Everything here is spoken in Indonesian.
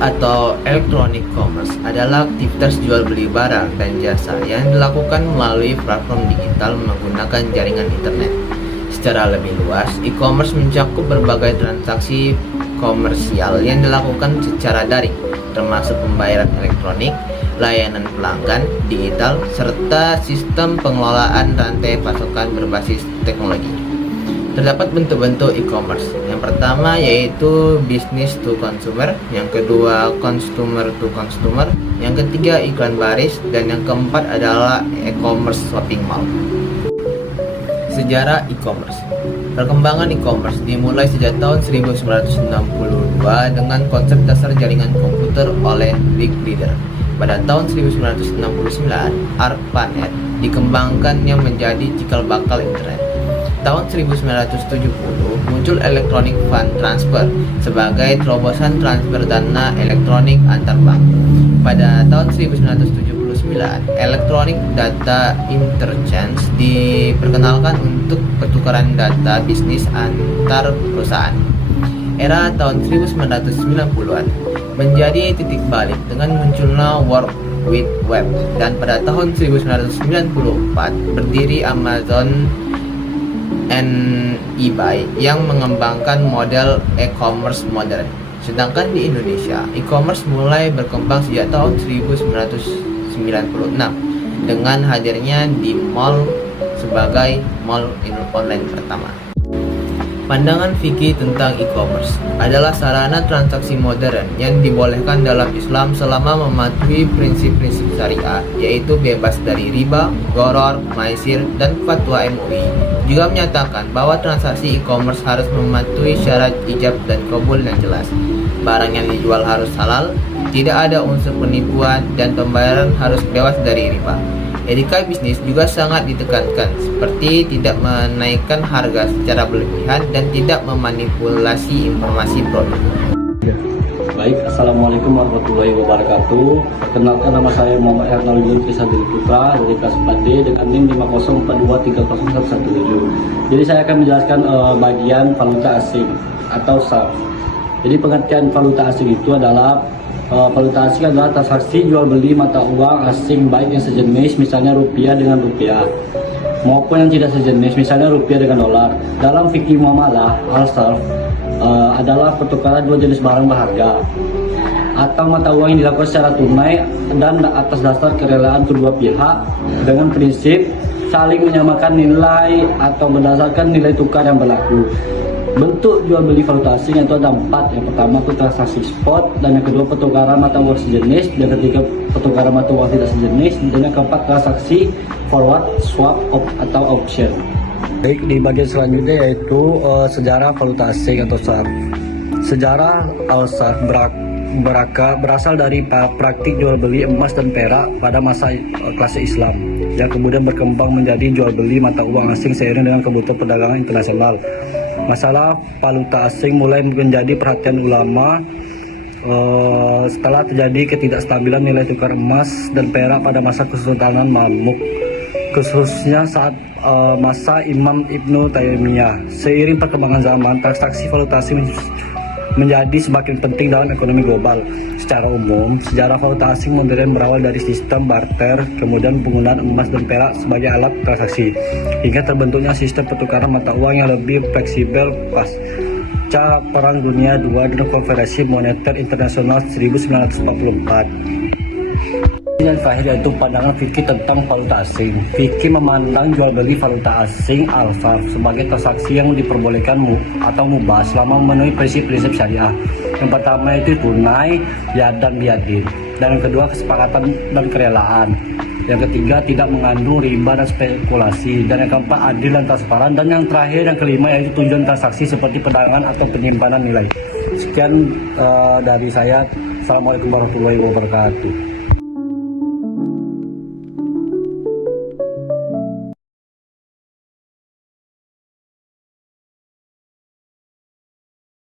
atau electronic commerce adalah aktivitas jual beli barang dan jasa yang dilakukan melalui platform digital menggunakan jaringan internet. Secara lebih luas, e-commerce mencakup berbagai transaksi komersial yang dilakukan secara daring, termasuk pembayaran elektronik, layanan pelanggan, digital, serta sistem pengelolaan rantai pasokan berbasis teknologi. Terdapat bentuk-bentuk e-commerce. Yang pertama yaitu business to consumer, yang kedua consumer to consumer, yang ketiga iklan baris, dan yang keempat adalah e-commerce shopping mall. Sejarah e-commerce. Perkembangan e-commerce dimulai sejak tahun 1962 dengan konsep dasar jaringan komputer oleh Dick Leader. Pada tahun 1969, ARPANET dikembangkannya menjadi cikal bakal internet. Tahun 1970 muncul Electronic Fund Transfer sebagai terobosan transfer dana elektronik antar bank. Pada tahun 1979, Electronic Data Interchange diperkenalkan untuk pertukaran data bisnis antar perusahaan. Era tahun 1990-an menjadi titik balik dengan munculnya World Wide Web, dan pada tahun 1994 berdiri Amazon and eBay yang mengembangkan model e-commerce modern. Sedangkan di Indonesia, e-commerce mulai berkembang sejak tahun 1996 dengan hadirnya di mall sebagai mall online pertama. Pandangan fikih tentang e-commerce adalah sarana transaksi modern yang dibolehkan dalam Islam selama mematuhi prinsip-prinsip syariah, yaitu bebas dari riba, gharar, maisir, dan fatwa MUI. Juga menyatakan bahwa transaksi e-commerce harus mematuhi syarat ijab dan qabul yang jelas. Barang yang dijual harus halal, tidak ada unsur penipuan, dan pembayaran harus bebas dari riba. Etika bisnis juga sangat ditekankan, seperti tidak menaikkan harga secara berlebihan dan tidak memanipulasi informasi produk. Baik, Assalamualaikum warahmatullahi wabarakatuh. Perkenalkan, nama saya Muhammad Hernal Yulki Sabili Putra dari kelas 4D dengan NIM 504230117. Jadi saya akan menjelaskan bagian valuta asing atau SAF. Jadi pengertian valuta asing itu adalah valuta asing adalah transaksi jual beli mata uang asing, baik yang sejenis misalnya rupiah dengan rupiah maupun yang tidak sejenis misalnya rupiah dengan dolar. Dalam fikih muamalah, al-sarf adalah pertukaran dua jenis barang berharga atau mata uang yang dilakukan secara tunai dan atas dasar kerelaan kedua pihak dengan prinsip saling menyamakan nilai atau berdasarkan nilai tukar yang berlaku. Bentuk jual beli valuta asing itu ada 4. Yang pertama itu transaksi spot, dan yang kedua pertukaran mata uang sejenis, dan ketiga pertukaran mata uang tidak sejenis, dan yang keempat transaksi forward, swap, atau option. Baik, di bagian selanjutnya yaitu sejarah valuta asing atau SAF. Sejarah al-SAF berasal dari praktik jual beli emas dan perak pada masa klasik Islam, yang kemudian berkembang menjadi jual beli mata uang asing seiring dengan kebutuhan perdagangan internasional. Masalah valuta asing mulai menjadi perhatian ulama setelah terjadi ketidakstabilan nilai tukar emas dan perak pada masa Kesultanan Mamluk, khususnya saat masa Imam Ibnu Taimiyah. Seiring perkembangan zaman, transaksi valuta asing menjadi semakin penting dalam ekonomi global. Secara umum, sejarah valuta asing modern berawal dari sistem barter, kemudian penggunaan emas dan perak sebagai alat transaksi, hingga terbentuknya sistem pertukaran mata uang yang lebih fleksibel pasca Perang Dunia II dan Konferensi Moneter Internasional 1944. Yang terakhir yaitu pandangan fikih tentang valuta asing. Fikih memandang jual beli valuta asing al-sarf sebagai transaksi yang diperbolehkan atau mubah selama memenuhi prinsip-prinsip syariah. Yang pertama itu tunai, yad dan biyadin, dan yang kedua kesepakatan dan kerelaan. Yang ketiga tidak mengandung riba dan spekulasi, dan yang keempat adil dan transparan, dan yang terakhir yang kelima yaitu tujuan transaksi seperti perdagangan atau penyimpanan nilai. Sekian dari saya. Assalamualaikum warahmatullahi wabarakatuh.